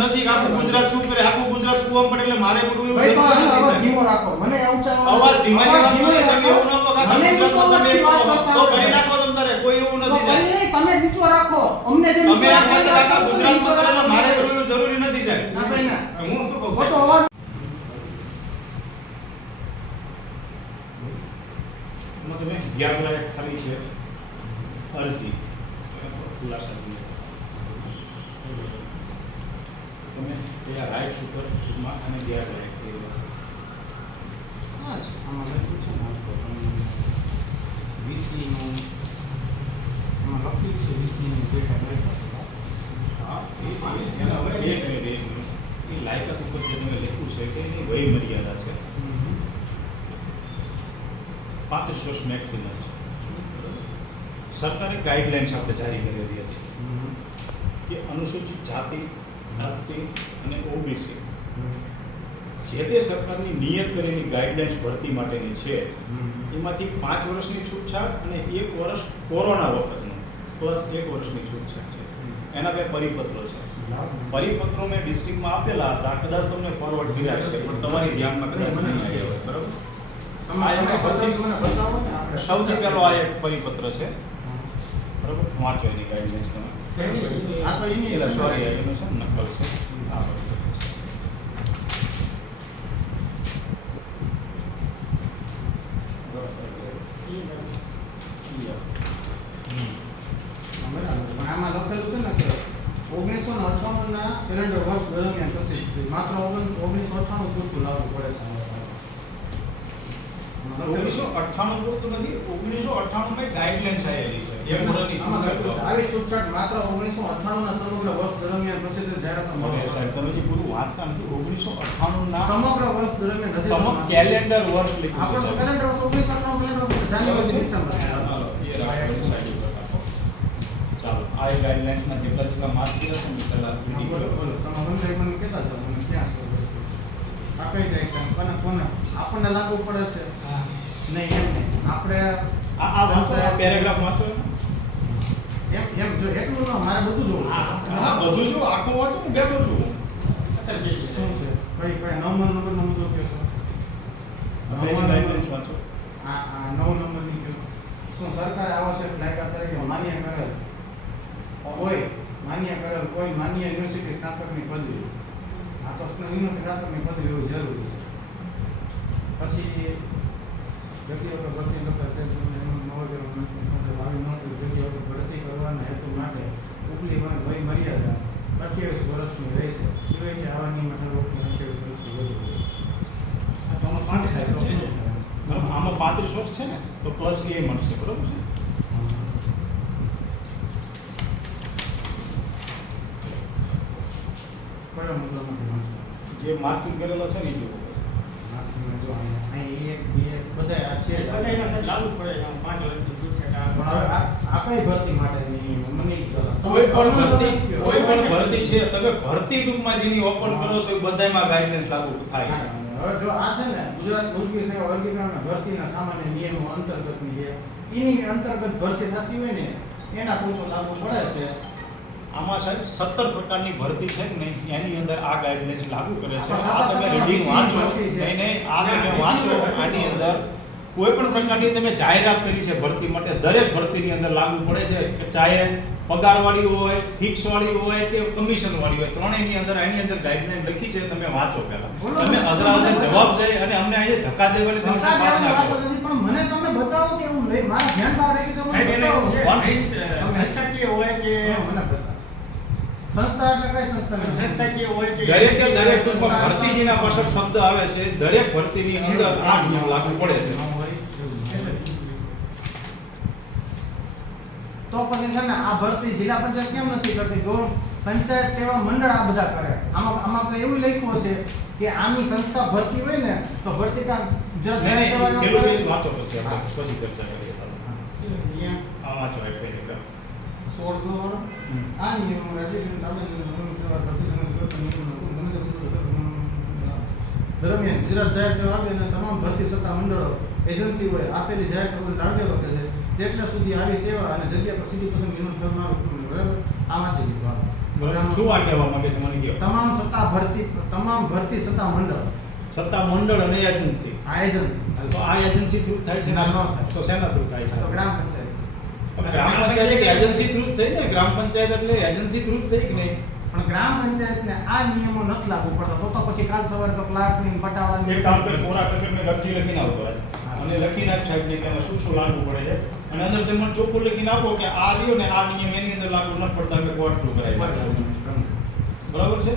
નથી કે આખું ગુજરાત શું કરે, આખું ગુજરાત કુવામાં પડે એટલે મારે પડવું એવું ભાઈ તો જરૂરી નથી, અવાજ સાહેબ. ધીમો રાખો. મને ઊંચા અવાજ ધીમાની વાત નથી, તમે એવું ન કહો કે આખા મને ગુજરાતમાં તમે ઊંચો કહો, અવાજથી તો વાત કરી કરતા નાખો તમ તારે, કોઈ એવું તો નથી, કઈ સાહેબ. નહીં, તમે નીચો રાખો. અમને જે નીચો અમે રાખો આખા એ આખા રાખો, ગુજરાતમાં નીચો કરે એટલે રાખો. મારે કરવું એવું જરૂરી નથી, સાહેબ. ના ભાઈ ના. હું શું કહું ખોટો સાહેબ? અવાજ. એમાં તમે ગેરલાયક ખાલી છે અરજી ખુલાસા કરી. તમે પેલા રાઇટ્સ ઉપર ટૂંકમાં અને ગેરલાયક કરેલા છે. હા, આમાં લખ્યું છે ને આ તો તમને VC નું એમાં લખ્યું છે VC નું ડેટા લખ્યો છે. હા, એ લાયકાત ઉપર જે તમે લખ્યું છે કે એની વય મર્યાદા છે 35 વર્ષ મેક્સિમમ છે. સરકારે ગાઈડલાઇન્સ આપણે જારી કરેલી હતી કે અનુસૂચિત જાતિ, એસટી અને ઓબીસી જે તે સરકારની નિયત કરેલી ગાઈડલાઇન્સ ભરતી માટેની છે એમાંથી 5 વર્ષની છૂટછાટ અને 1 વર્ષ કોરોના વખતનું પ્લસ 1 વર્ષની છૂટછાટ છે. એના બે પરિપત્રો છે. પરિપત્રો મેં ડિસ્ટ્રિક્ટમાં આપેલા હતા, કદાચ તમને ફોરવર્ડ કર્યા છે પણ તમારી ધ્યાનમાં કદાચ નહીં આવ્યા હોય, બરાબર? આ એમને બતાવો ને આપણે. સૌથી પહેલો આ એક પરિપત્ર છે, બરાબર? વાંચો એની ગાઈડલાઇન્સ તમે. આ તો એની એટલે સોરી એનું છે ને નકલ છે. આ પરિપત્ર છે. પણ આમાં લખેલું છે ને કે 1958 ના કેલેન્ડર વર્ષ દરમિયાન પ્રસિદ્ધ છે. માત્ર 1998 પૂરતું લાગુ પડે છે. 1998 પૂરતું નથી, 1998 માં ગાઈડલાઇન્સ આવેલી છે. એક વર્ષની આમાં લખ્યું છે, છૂટછાટ. આવી છૂટછાટ માત્ર 1998 ના સમગ્ર વર્ષ દરમિયાન પ્રસિદ્ધ જાહેરાતમાં હવે સાહેબ તમે જે પૂરું વાંચતા નથી, 1998 ના સમગ્ર વર્ષ દરમિયાન નથી સમગ્ર કરવાનું. કેલેન્ડર વર્ષ લખ્યું આપણો છે. કેલેન્ડર વર્ષ 1998 જાન્યુઆરી ડિસેમ્બર. ચાલો, એ રાખો, સાઈડ ઉપર રાખો. ચાલો, આ એક ગાઈડલાઇન્સના જેટલા માર્ક કર્યા છે ને એટલા બોલો બોલો તમે ઓનલાઈન મને કહેતા છો મને ક્યાં છે વસ્તુ આ કઈ જાય કોને કોને આપણને લાગુ પડે છે નહીં એમ નહીં આપણે આ વાંચો, આ પેરેગ્રાફ વાંચો. એમ એમ જો એટલું ના મારે બધું જોવું છે. હા, બધું જો આખું વાંચો હું બેઠો છું. શું છે કઈ કઈ 9 નંબરનો મુદ્દો કયો છે? પહેલી ગાઈડલાઇન્સ વાંચો. આ 9 નંબરની કયો શું સરકારે આવશ્યક લાયકાત તરીકે માન્ય કરેલ કોઈ માન્ય યુનિવર્સિટી સ્નાતકની પદવી આ તો યુનિવર્સિટી સ્નાતકની પદવી હોવી જરૂરી છે. પછી જગ્યાઓ પર ભરતી કરતા જગ્યાઓ પર ભરતી કરવાના હેતુ માટે ઉપલી વય મર્યાદા 28 વર્ષની રહેશે. સિવાય કે આવા નિયમ 28 વર્ષથી વધુ આ તો આમાં 5 થાય તો શું? બરાબર, આમાં 35 વર્ષ છે ને તો પ્લસ એ મળશે, બરોબર છે? કયો મુદ્દો નથી વાંચો? જે માર્કિંગ કરેલો છે ને એ જુઓ. જો અહીં એક બે બધા આ છે જ. લાગુ પડે છે 5 વર્ષની છૂટછાટ પણ હવે આ કઈ ભરતી માટેની મને ઈ કહો. કોઈ પણ ભરતી છે, તમે ભરતી ટૂંકમાં જેની ઓપન કરો છો એ બધાયમાં ગાઈડલાઇન્સ લાગુ થાય છે. હવે જો આ છે ને ગુજરાત મુલકી સેવા વર્ગીકરણ અને ભરતીના સામાન્ય નિયમો અંતર્ગતની છે એની અંતર્ગત ભરતી થતી હોય ને એના પૂરતો લાગુ પડે છે. આમાં સાહેબ 17 પ્રકારની ભરતી છે ને એની અંદર આ ગાઈડલાઇન્સ લાગુ કરે છે. આ આ તમે 17 રીડિંગ વાંચો. ભરતી છે. નહીં આ તમે વાંચો. આની અંદર કોઈ પણ પ્રકારની તમે જાહેરાત કરી છે ભરતી માટે, દરેક ભરતીની અંદર લાગુ પડે છે કે ચાહે પગારવાળી હોય, ફિક્સ વાળી હોય કે કમિશન વાળી હોય, ત્રણેયની અંદર આની અંદર ગાઈડલાઈન લખી છે. તમે વાંચો પહેલા. તમે અદરાઅદર જવાબ દે અને અમને અહીંયા ધક્કા દેવાની તમે ધક્કા વાત ના દેવાની કરો. વાતો નથી, પણ મને તમે બતાવો કે એવું લઈ મારા ધ્યાન બહાર રહી ગયું સાહેબ તમે એને બતાવો. સંસ્થાકીય હોય કે મને બતાવો. સંસ્થા એટલે કઈ સંસ્થા? સંસ્થાકીય હોય કે દરેક ટૂંકમાં ભરતીજીના પાછળ શબ્દ આવે છે. દરેક ભરતીની અંદર આ નિયમ લાગુ પડે છે. તો પછી છે ને આ ભરતી જિલ્લા પંચાયત કેમ નથી કરતી? પંચાયત સેવા મંડળ આ બધા કરે. આમાં આપણે એવું લખ્યું છે કે આની સંસ્થા ભરતી હોય ને તો ભરતી કામ નહીં, છેલ્લું પેજ વાંચો પછી આપણે પછી ચર્ચા કરીએ. આ વાંચો એક પેરેગ્રાફ. 16 વાળો આ નિયમ રાજ્ય તાબેદાર સેવા ભરતી દરમિયાન ગુજરાત જાહેર સેવા આવે અને તમામ ભરતી સત્તા મંડળો એજન્સીઓએ આપેલી જાહેર ખબર ટાળવી વખતે છે તેટલા સુધી આવી સેવા અને જગ્યા પર સીધી પસંદગીનો થનાર બરાબર આ વાંચી દીધું. બરાબર, શું આ કહેવા માંગે છે મને કહો. તમામ સત્તા ભરતી તમામ ભરતી સત્તા મંડળ સત્તા મંડળ અને એજન્સી, આ એજન્સી તો આ એજન્સી થ્રુ થાય છે ના, ન થાય. તો શેના થ્રુ થાય તો છે? ગ્રામ પંચાયત ગ્રામ પંચાયત એક એજન્સી થ્રુ જ થઈ ને, ગ્રામ પંચાયત એટલે એજન્સી થ્રુ જ થઈ કે નહીં? પણ ગ્રામ પંચાયતને આ નિયમો નથી લાગુ પડતા તો પછી કાલ સવારે તો ક્લાર્કની પટાવાળાની એક કામ કરે, કોરા કાગળને અરજી લખીને આપો અને લખીને આપ સાહેબને કે આમાં શું શું લાગુ પડે છે અને અંદર તમે મને ચોખ્ખું લખીને આપો કે આ રહ્યો ને આ નિયમ એની અંદર લાગુ ન પડતા અમે કોર્ટ થ્રુ કરાવી નાખીશું. બરાબર છે?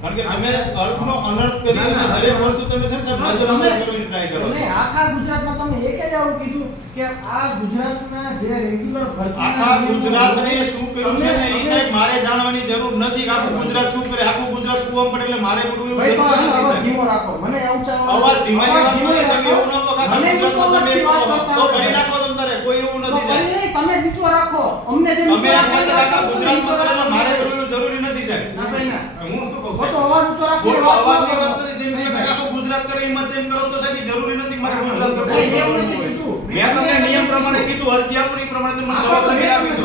કારણ કે તમે અર્થનો અનર્થ કરી ના, ના, દરેક વસ્તુ તમે છે ને સાહેબ નજર અંદર કરવાની ટ્રાય કરો છો. તમે આખા ગુજરાતમાં તમે એક જ આવું કીધું કે આ ગુજરાતના જે રેગ્યુલર ભરતી આખા ગુજરાતને શું કર્યું છે ને એ સાહેબ મારે જાણવાની જરૂર નથી કે આખું ગુજરાત શું કરે. આખું ગુજરાત કૂવામાં પડે એટલે મારે પડવું એવું ભાઈ તો જરૂર આનો નથી અવાજ સાહેબ. ધીમો રાખો મને ઊંચા અવાજ ધીમાની વાત ધીમો નથી, તમે રાખો. એવું ન કહો કે આખા મને ગુજરાતમાં નીચો તમે અવાજથી વાત તો કરતા કરી હતા. નાખો તમ તારે, કોઈ એવું તો નથી કરી સાહેબ. નહીં, તમે નીચો રાખો અમને જે તમે નીચો આ રાખો કહેતા આખા નીચો ગુજરાતમાં કરે એટલે મારે રાખો. કરવું એવું જરૂરી નથી સાહેબ. ના ભાઈ ના હું શું કહું ખોટો સાહેબ? અવાજ ઊંચો રાખો ખોટો અવાજની વાત નથી, તેમ કહેતા આખું ગુજરાત કરે એમાં તેમ કરો તો સાહેબ એ જરૂરી નથી મારે ગુજરાત કરવું. નહીં, એવું નથી કીધું. મેં તમને નિયમ પ્રમાણે કીધું, અરજી આપો એ પ્રમાણે તમે જવાબ લખીને આપી દો.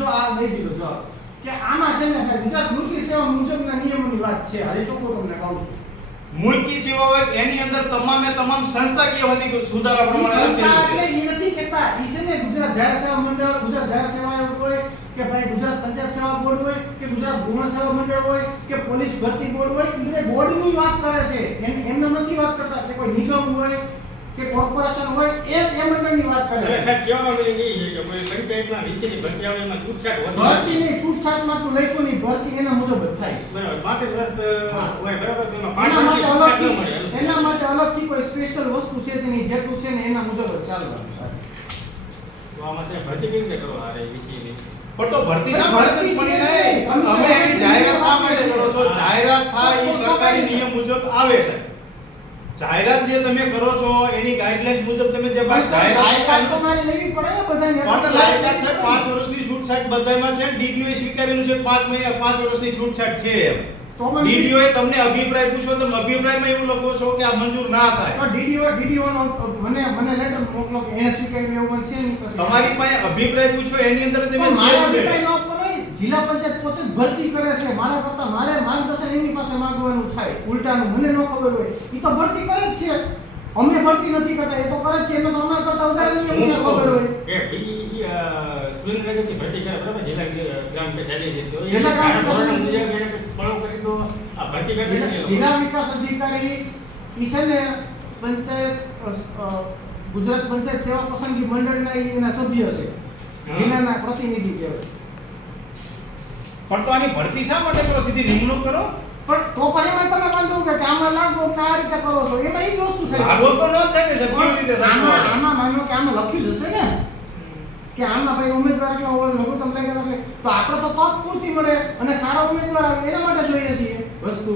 જો આ નહીં દીધો જવાબ કે આમાં છે ને ભાઈ ગુજરાત મુલકી સેવા મુજબના નિયમોની વાત છે હાલે ચોખ્ખું તમને કહું છું મુલકી સેવા હોય એની અંદર તમામે તમામ સંસ્થાકીય વધી સુધારા ઈ પ્રમાણે સંસ્થા લખેલું એટલે છે. ઈ નથી કહેતા ઈ છે ને ગુજરાત જાહેર સેવા મંડળ ગુજરાત જાહેર સેવા આયોગ હોય કે ભાઈ ગુજરાત પંચાયત સેવા બોર્ડ હોય કે ગુજરાત ગૌણ સેવા મંડળ હોય કે પોલીસ ભરતી બોર્ડ હોય ઈ બધા બોર્ડની વાત કરે છે એમને નથી વાત કરતા કે કોઈ નિગમ હોય કે કોર્પોરેશન હોય એ મંડળની વાત કરે હવે છે સાહેબ કહેવાનું એ છે કે કોઈ પંચાયતના નીચેની ભરતી આવે એમાં છૂટછાટ હોતી નથી. ભરતીની છૂટછાટમાં તો લખ્યું નહીં ભરતી એના મુજબ જ થાય છે બરાબર 35 વર્ષ હા. હોય બરાબર તો એમાં એના માટે 5 વર્ષની છૂટછાટ ન મળે. અલગથી એના માટે અલગથી કોઈ સ્પેશિયલ વસ્તુ છે તેની જેટલું છે ને એના મુજબ જ ચાલવાનું તો આમાં ત્યાં ભરતી કેવી રીતે કરો આ વિષયની? પણ તો ભરતી શા ભરતી માટે છે નથી નહીં. પડી? તમે એની જાહેરાત શા માટે કરો છો? જાહેરાત થાય એ સરકારી નિયમ મુજબ આવે છે. જાહેરાત જે તમે કરો છો એની ગાઈડલાઈન્સ મુજબ તમે જે પણ લાયકાત તો જાહેરાત મારે લેવી પડે ને બધાને. પણ લાયકાત છે 5 વર્ષની છૂટછાટ બધામાં છે. ડીડીઓ સ્વીકારેલું છે 5 મહિના 5 વર્ષની છૂટછાટ છે એમ. તો મને ડીડીઓ તમને અભિપ્રાય પૂછો તમે અભિપ્રાયમાં એવું લખો છો કે આ મંજૂર ના થાય. તો ડીડીઓ નો મને લેટર મોકલો કે એને સ્વીકાર્યું એવું છે નહીં પછી. તમારી પાસે અભિપ્રાય પૂછો એની અંદર તમે પણ મારે જે અભિપ્રાય ન આપવો નહીં. જિલ્લા પંચાયત પોતે જ ભરતી કરે છે મારા કરતા મારે માર્ગદર્શન એની પાસે માંગવાનું થાય ઉલટાનું મને ન ખબર હોય ઈ તો ભરતી કરે જ છે અમે ભરતી નથી કરતા એ તો કરે જ છે એમને તો અમારા કરતા વધારે નિયમ હું ને શું ખબર કહું? હોય કે ઈ સુરેન્દ્રનગરથી ભરતી કરે બરાબર જિલ્લા ગ્રામ પંચાયત છે તો એ જિલ્લા ગ્રામ ધોરણ પંચાયત મુજબ એને ફોલો કરી તો આ ભરતી કરે છે એ લોકો. જિલ્લા વિકાસ અધિકારી ઈ છે ને પંચાયત ગુજરાત પંચાયત સેવા પસંદગી મંડળના ઈ એના સભ્ય છે હા. જિલ્લાના પ્રતિનિધિ કહેવાય પણ તો આની ભરતી શા માટે કરો? સીધી નિમણૂક કરો. પણ તો પછી એમાં તમે વાંધો કે આમાં લાગો કે આ રીતે કરો છો એમાં ઈ જ વસ્તુ થઈ લાગુ તો ન થાય ને સાહેબ, કેવી રીતે થાય? આમાં માનો કે આમાં લખ્યું જ હશે ને કે આમાં ભાઈ ઉમેદવાર એટલા હોય લઘુત્તમ લાગ્યા એટલે તો આપણે તો તક પૂરતી મળે અને સારા ઉમેદવાર આવે એના માટે જોઈએ છીએ વસ્તુ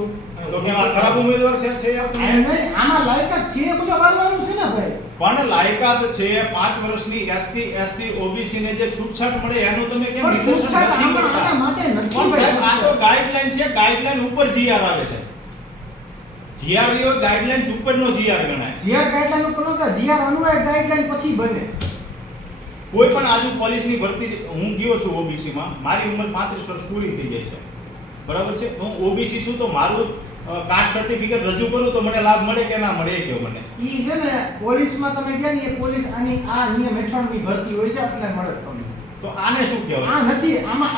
તો કે આ ખરાબ ઉમેદવાર છે આ આપણે? નહીં, આમાં લાયકાત છે એ મુજબ આવવાનું છે ને ભાઈ પણ લાયકાત છે 5 વર્ષની એસટી એસસી ઓબીસી ને જે છૂટછાટ મળે એનું તમે કેમ પણ નિદર્શન છૂટછાટ નથી આમાં કરતા? આના માટે નથી પણ સાહેબ આ તો ભાઈ. ગાઈડલાઈન છે, ગાઈડલાઈન ઉપર જીઆર આવે છે. જીઆર રહ્યો ગાઈડલાઈન્સ ઉપરનો જીઆર ગણાય. જીઆર ગાઈડલાઈન ઉપર કે જીઆર અન્વયે ગાઈડલાઈન પછી બને કોઈ પણ આજુ પોલીસની ભરતી હું ગયો છું ઓબીસી માં, મારી ઉંમર 35 વર્ષ પૂરી થઈ જાય છે, બરાબર છે. હું ઓબીસી છું તો મારું કાસ્ટ સર્ટિફિકેટ રજૂ કરું તો મને લાભ મળે કે ના મળે એ કહો મને. ઈ છે ને પોલીસમાં તમે ગયા ને એ પોલીસ આની આ નિયમ હેઠળની ભરતી હોય છે એટલે મળે તમને તો આને શું કહેવાય? આ નથી આમાં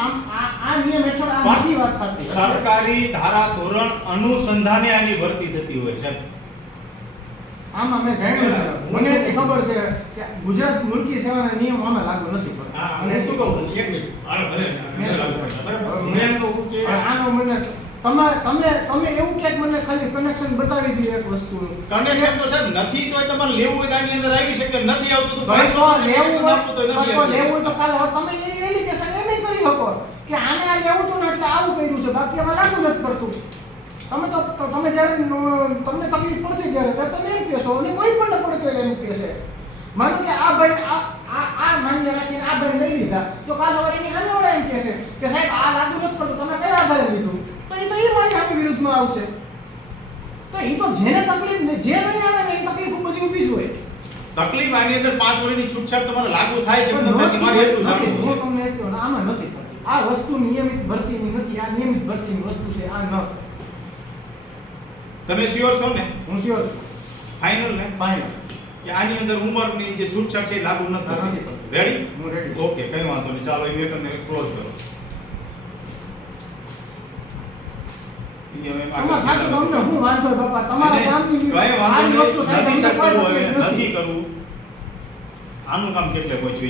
આ નિયમ હેઠળ આ નથી વાત થતી સરકારી ધારા ધોરણ અનુસંધાને આની ભરતી થતી હોય છે. આમાં મેં જાણ્યું છે. મને એટલી ખબર છે કે ગુજરાત મુલકી સેવાના નિયમ આમાં લાગુ નથી પડતા હા અને શું કહું એક મિનિટ હાલો ભલે મને લાગુ પડે બરાબર હું એમ કહું કે પણ આનો મને તમે એવું ક્યાંક મને ખાલી કનેક્શન બતાવી દીધું એક વસ્તુનું કનેક્શન તો સાહેબ નથી તો તમારે લેવું હોય તો આની અંદર આવી શકે, નથી આવતું તો ભાઈ તો લેવું હોય તો નથી તો આવતું. લેવું હોય તો કાલે હવે તમે એ એલિગેશન એ નહીં કરી શકો કે આને આ લેવું તો ને એટલે આવું કર્યું છે બાકી એમાં લાગુ નથી પડતું તમે જ્યારે તમને તકલીફ પડશે જ્યારે ત્યારે તમે એમ કહેશો અને કોઈ પણ ન પડે તો એમ કહેશે માનો કે આ ભાઈ આ માન્ય રાખીને આ ભાઈ લઈ લીધા તો કાલ હવે એની સામે વાળા એમ કહેશે કે સાહેબ આ લાગુ નથી પડતું તમે કયા આધારે લીધું તો એ મારી સામે વિરુદ્ધમાં આવશે તો એ તો જેને તકલીફ ને જે નહીં આવે ને એ તકલીફ બધી ઊભી જ હોય તકલીફ આની અંદર 5 વર્ષની છૂટછાટ તમારે લાગુ થાય છે પણ નથી, મારે એટલું નથી, જાણવું હું છે. તમને એ જ કહું, આમાં નથી થતી. આ વસ્તુ નિયમિત ભરતીની નથી આ નિયમિત ભરતીની વસ્તુ છે આ ન તમે શ્યોર છો ને? હું શ્યોર છું. ફાઇનલ ને? ફાઇનલ. કે આની અંદર ઉંમરની જે છૂટછાટ છે એ લાગુ નથી નથી થતી. થતી. રેડી? હું રેડી. ઓકે, કઈ વાંધો નહીં. ચાલો એ મેટરને ક્લોઝ કરો. ઈ હવે આમાં ખાલી તમને હું વાંધો હોય બાપા, તમારા અને કામની કઈ વાંધો આ નહીં. વસ્તુ થાય નથી તમને કોઈ શકતું તકલીફ હવે, નથી. નથી કરવું. આનું કામ કેટલે પહોંચ્યું?